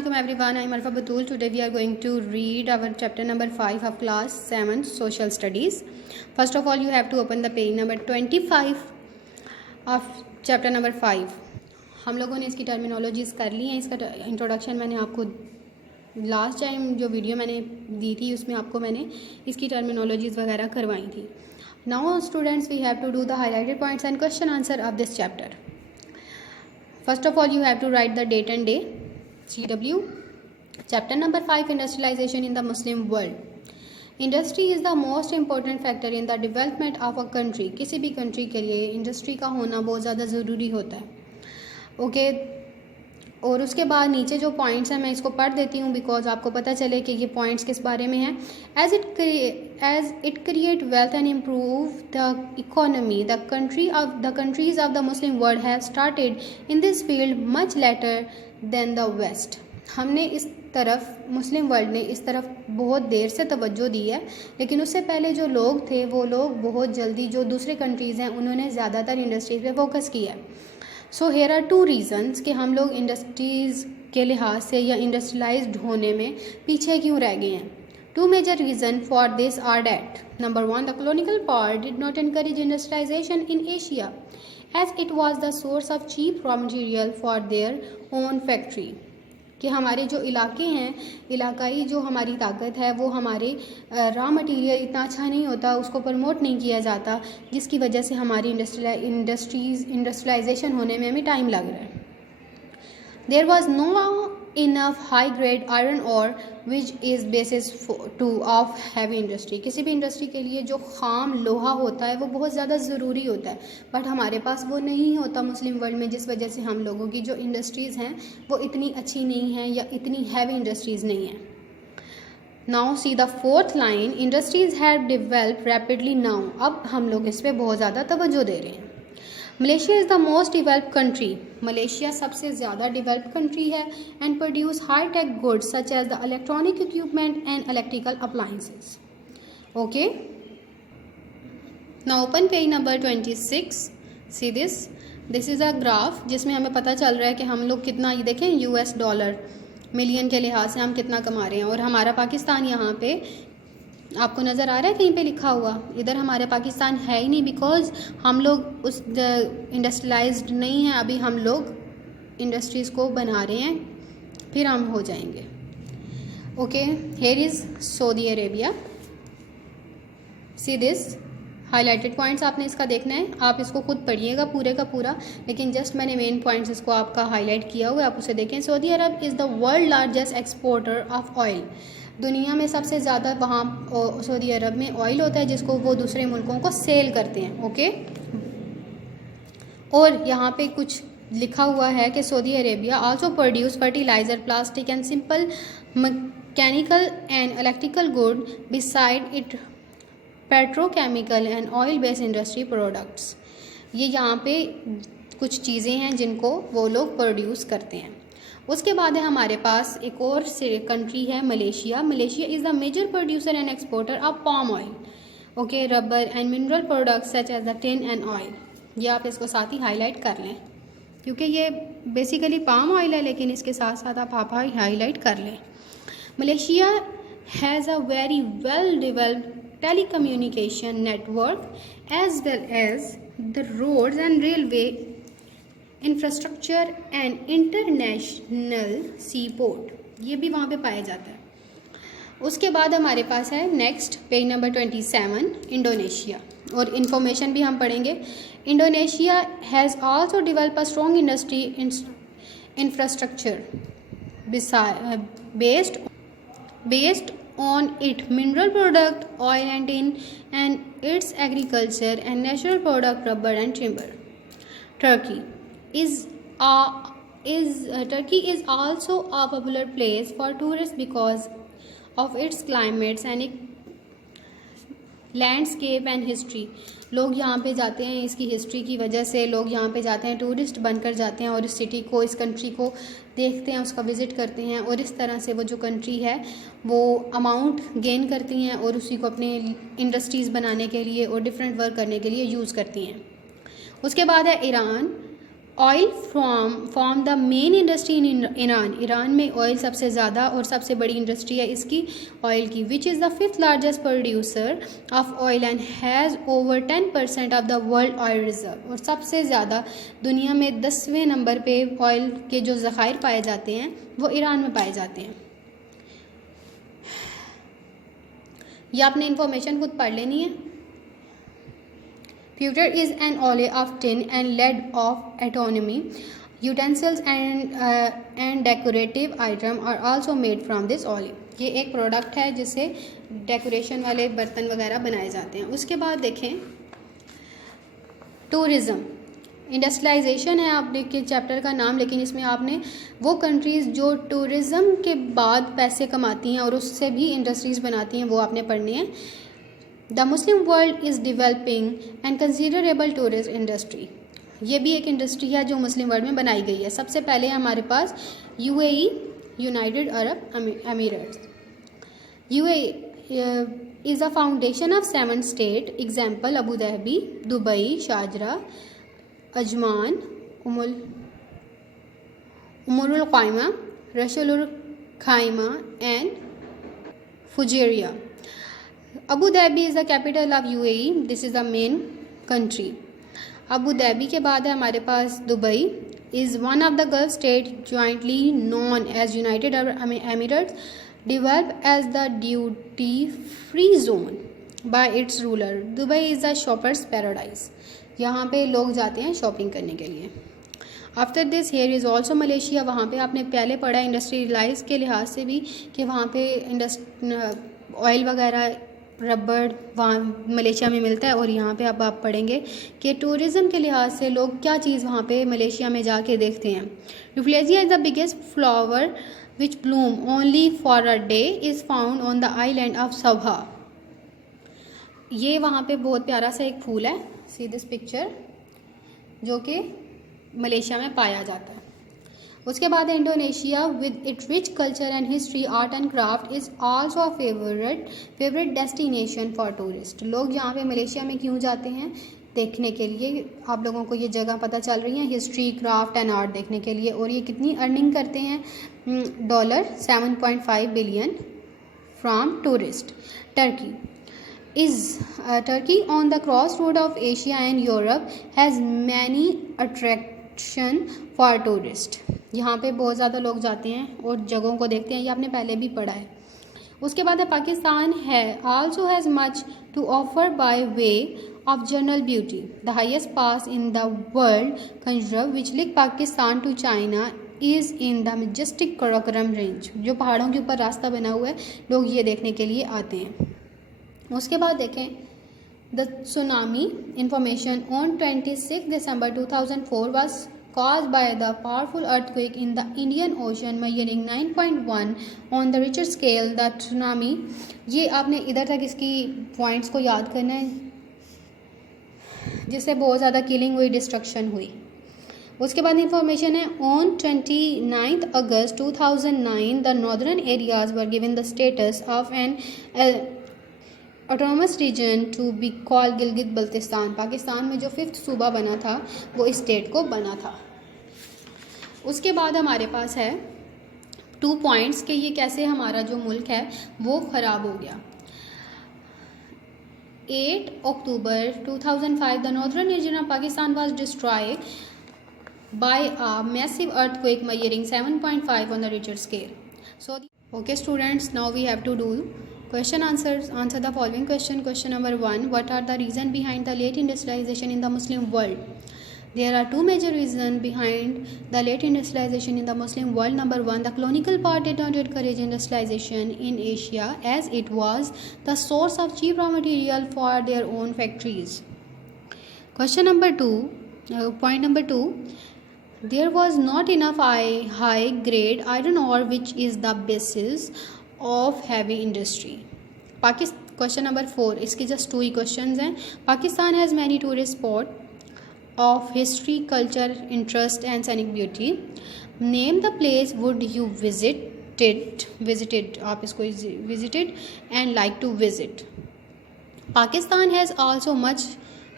Assalamualaikum everyone, I am Alfa Batul. Today we are going to read our chapter number 5 of class 7 social studies. First of all you have to open the page number 25 of chapter number 5. हम लोगों ने इसकी terminologies कर ली हैं. इसका introduction मैंने आपको last time जो वीडियो मैंने दी थी उसमें आपको मैंने इसकी टर्मिनोलॉजीज़ वगैरह करवाई थी. Now students we have to do the highlighted points and question answer of this chapter. First of all, you have to write the date and day. CW. Chapter number 5, Industrialization in the Muslim World. Industry is the most important factor in the development of a country. किसी भी country के लिए industry का होना बहुत ज़्यादा ज़रूरी होता है. Okay. और उसके बाद नीचे जो पॉइंट्स हैं मैं इसको पढ़ देती हूँ बिकॉज आपको पता चले कि ये पॉइंट्स किस बारे में हैं. As it create wealth and improve the economy the countries of the Muslim world have started in this field much later than the west. हमने इस तरफ मुस्लिम वर्ल्ड ने इस तरफ बहुत देर से तवज्जो दी है, लेकिन उससे पहले जो लोग थे वो लोग बहुत जल्दी जो दूसरे कंट्रीज़ हैं उन्होंने ज़्यादातर इंडस्ट्रीज़ पे फोकस किया है. सो हेयर आर 2 रीज़न्स कि हम लोग इंडस्ट्रीज़ के लिहाज से या इंडस्ट्रियलाइज्ड होने में पीछे क्यों रह गए हैं. 2 major reason for this are that. Number 1, the colonial power did not encourage industrialisation in Asia as it was the source of cheap raw material for their own factory. कि हमारे जो इलाके हैं, इलाकाई जो हमारी ताकत है वो हमारे रॉ मटेरियल इतना अच्छा नहीं होता, उसको प्रमोट नहीं किया जाता, जिसकी वजह से हमारी इंडस्ट्रियलाइजेशन होने में हमें टाइम लग रहा है. There was no enough high grade iron ore which is basis to of heavy industry. किसी भी इंडस्ट्री के लिए जो खाम लोहा होता है वो बहुत ज़्यादा ज़रूरी होता है, बट हमारे पास वो नहीं होता मुस्लिम वर्ल्ड में, जिस वजह से हम लोगों की जो इंडस्ट्रीज़ हैं वो इतनी अच्छी नहीं हैं या इतनी हैवी इंडस्ट्रीज़ नहीं हैं. Now see the 4th line, industries have develop rapidly now. अब हम लोग इस पर बहुत ज़्यादा तवज्जो दे रहे हैं. Malaysia is the most develop country. Malaysia सबसे ज़्यादा डिवेल्प कंट्री है and produce high tech goods such as the electronic equipment and electrical appliances. Okay, now open page number 26. See this is a graph जिसमें हमें पता चल रहा है कि हम लोग कितना, ये देखें US डॉलर मिलियन के लिहाज से हम कितना कमा रहे हैं. और हमारा पाकिस्तान यहाँ पे आपको नज़र आ रहा है कहीं पे लिखा हुआ, इधर हमारे पाकिस्तान है ही नहीं बिकॉज हम लोग उस इंडस्ट्रियलाइज्ड नहीं हैं. अभी हम लोग इंडस्ट्रीज़ को बना रहे हैं, फिर हम हो जाएंगे. Okay, here is Saudi Arabia. See this highlighted points आपने इसका देखना है, आप इसको खुद पढ़िएगा पूरे का पूरा, लेकिन जस्ट मैंने मेन पॉइंट्स इसको आपका हाईलाइट किया हुआ है, आप उसे देखें. Saudi Arab is the world largest exporter of oil. दुनिया में सबसे ज़्यादा वहाँ सऊदी अरब में ऑयल होता है जिसको वो दूसरे मुल्कों को सेल करते हैं. ओके, और यहाँ पे कुछ लिखा हुआ है कि Saudi Arabia also produce fertiliser, plastic and simple mechanical and electrical good beside it petrochemical and oil based industry products. ये यहाँ पे कुछ चीज़ें हैं जिनको वो लोग प्रोड्यूस करते हैं. उसके बाद है हमारे पास एक और कंट्री है Malaysia. Malaysia is the major producer and exporter of palm oil. Okay, rubber and mineral products such as the tin and oil. ये आप इसको साथ ही हाईलाइट कर लें क्योंकि ये बेसिकली पाम ऑयल है, लेकिन इसके साथ साथ आप हाईलाइट कर लें. Malaysia has a very well developed telecommunication network as well as the roads and railway infrastructure and international seaport. ये भी वहाँ पे पाया जाता है. उसके बाद हमारे पास है नेक्स्ट पेज नंबर 27, इंडोनेशिया. और इन्फॉर्मेशन भी हम पढ़ेंगे. Indonesia has also develop a strong industry infrastructure based on its mineral product, oil and tin, and its agriculture and natural product, rubber and timber. Turkey is also a popular place for tourists because of its climates and landscape and history. लोग यहाँ पे जाते हैं, इसकी history की वजह से लोग यहाँ पे जाते हैं, टूरिस्ट बनकर जाते हैं और इस सिटी को, इस कंट्री को देखते हैं, उसका विज़िट करते हैं और इस तरह से वो जो कंट्री है वो अमाउंट गेन करती हैं और उसी को अपने इंडस्ट्रीज़ बनाने के लिए और डिफरेंट वर्क करने के लिए यूज़ करती हैं. उसके बाद है Iran. Oil form the main industry in Iran. Iran में ऑयल सबसे ज़्यादा और सबसे बड़ी इंडस्ट्री है इसकी ऑयल की, which is the fifth largest producer of oil and has over 10% of the world oil reserve. और सबसे ज़्यादा दुनिया में 10वें नंबर पे ऑयल के जो ज़खायर पाए जाते हैं वो ईरान में पाए जाते हैं। ये आपने इंफॉर्मेशन खुद पढ़ लेनी है। Pewter is an alloy of tin and lead of antimony. Utensils and decorative items are also made from this alloy. ये एक प्रोडक्ट है जिससे डेकोरेशन वाले बर्तन वगैरह बनाए जाते हैं। उसके बाद देखें टूरिज़्म, इंडस्ट्रियलाइजेशन है आपने के चैप्टर का नाम, लेकिन इसमें आपने वो कंट्रीज़ जो टूरिज़्म के बाद पैसे कमाती हैं और उससे भी इंडस्ट्रीज़ बनाती हैं वो आपने पढ़नी है। The Muslim world is developing and considerable tourist industry. ये भी एक इंडस्ट्री है जो मुस्लिम वर्ल्ड में बनाई गई है। सबसे पहले हमारे पास UAE, United Arab Emirates. UAE is the foundation of 7 state, example Abu Dhabi, Dubai, Sharjah, Ajman, Umm al Quwain, Ras al Khaimah and Fujairah. Abu Dhabi is the capital of UAE. This is the main country. Abu Dhabi के बाद है हमारे पास Dubai, is one of the Gulf states jointly known as United Arab Emirates, developed as the duty-free zone by its ruler. Dubai is the shoppers' paradise. यहाँ पे लोग जाते हैं shopping करने के लिए। After this here is also Malaysia. वहाँ पे आपने पहले पढ़ा इंडस्ट्रियलाइज के लिहाज से भी कि वहाँ पे ऑयल वगैरह, रबड़ वहाँ मलेशिया में मिलता है। और यहाँ पे अब आप पढ़ेंगे कि टूरिज़्म के लिहाज से लोग क्या चीज़ वहाँ पे मलेशिया में जाके देखते हैं। Rafflesia is the biggest flower which bloom only for a day, is found on the island of Sabah. ये वहाँ पे बहुत प्यारा सा एक फूल है, सी दिस पिक्चर, जो कि मलेशिया में पाया जाता है। उसके बाद है Indonesia with it rich culture and history, art and craft is also a favourite destination for tourist. लोग यहाँ पे मलेशिया में क्यों जाते हैं? देखने के लिए। आप लोगों को ये जगह पता चल रही है, हिस्ट्री, क्राफ्ट एंड आर्ट देखने के लिए। और ये कितनी अर्निंग करते हैं? $7.5 billion from tourist. Turkey on the crossroad of Asia and Europe has many attraction for tourists. यहाँ पे बहुत ज़्यादा लोग जाते हैं और जगहों को देखते हैं। ये आपने पहले भी पढ़ा है। उसके बाद है पाकिस्तान है also has much to offer by way of general beauty. The highest pass in the world, Kanjra, which link Pakistan to China, is in the majestic Karakoram range. जो पहाड़ों के ऊपर रास्ता बना हुआ है, लोग ये देखने के लिए आते हैं। उसके बाद देखें the tsunami information on 26 December 2004 was caused by the powerful earthquake in the Indian Ocean measuring 9.1 on the Richter scale. The tsunami, ये आपने इधर तक इसकी पॉइंट्स को याद करना है, जिससे बहुत ज़्यादा किलिंग हुई, डिस्ट्रक्शन हुई। उसके बाद इंफॉर्मेशन है on 29 August 2009 the northern areas were given the status of an autonomous region to be call Gilgit Baltistan. Pakistan में जो 5th सूबा बना था वो इस स्टेट को बना था। उसके बाद हमारे पास है 2 पॉइंट्स कि ये कैसे हमारा जो मुल्क है वो ख़राब हो गया। 8 October 2005 the northern region of Pakistan was destroyed by a massive earthquake measuring 7.5 on the Richter scale. So okay students, now we have to do question answers. Answer the following question. Question number 1, what are the reasons behind the late industrialization in the Muslim world? There are 2 major reasons behind the late industrialization in the Muslim world. Number 1, the colonial power did not encourage industrialization in Asia as it was the source of cheap raw material for their own factories. Question number 2, point number 2, there was not enough high grade iron ore, which is the basis of heavy industry. Question number 4, इसकी just 2 ही questions हैं. Pakistan has many tourist spots of history, culture, interest and scenic beauty. Name the place would you visited आप इसको visited and like to visit. Pakistan has also much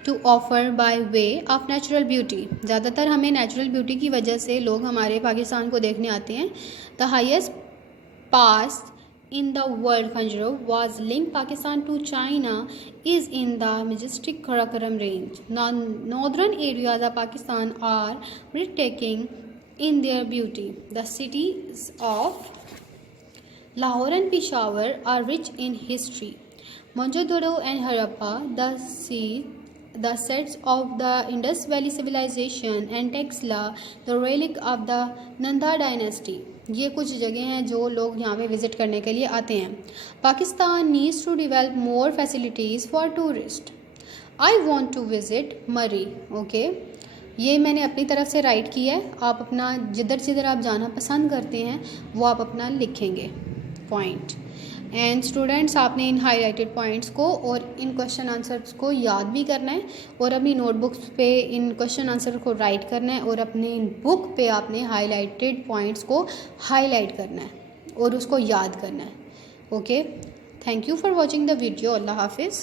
to offer by way of natural beauty. ज़्यादातर हमें natural beauty की वजह से लोग हमारे पाकिस्तान को देखने आते हैं। The highest pass in the world Khanjaro was linked Pakistan to China is in the majestic Karakoram range. Northern areas of Pakistan are breathtaking in their beauty. The cities of Lahore and Peshawar are rich in history. Mohenjo-daro and Harappa, the sets of the Indus Valley civilization, and Texla, the relic of the Nanda dynasty. ये कुछ जगह हैं जो लोग यहाँ पे visit करने के लिए आते हैं। Pakistan needs to develop more facilities for tourist. I want to visit Murree. Okay, ये मैंने अपनी तरफ से राइट किया है। आप अपना जिधर जिधर आप जाना पसंद करते हैं वो आप अपना लिखेंगे पॉइंट। एंड स्टूडेंट्स, आपने इन हाईलाइटेड पॉइंट्स को और इन क्वेश्चन आंसर्स को याद भी करना है और अपनी नोटबुक्स पे इन क्वेश्चन आंसर को राइट करना है और अपनी बुक पे आपने हाईलाइटेड पॉइंट्स को हाईलाइट करना है और उसको याद करना है। Okay, thank you for watching the video. अल्लाह हाफिज़।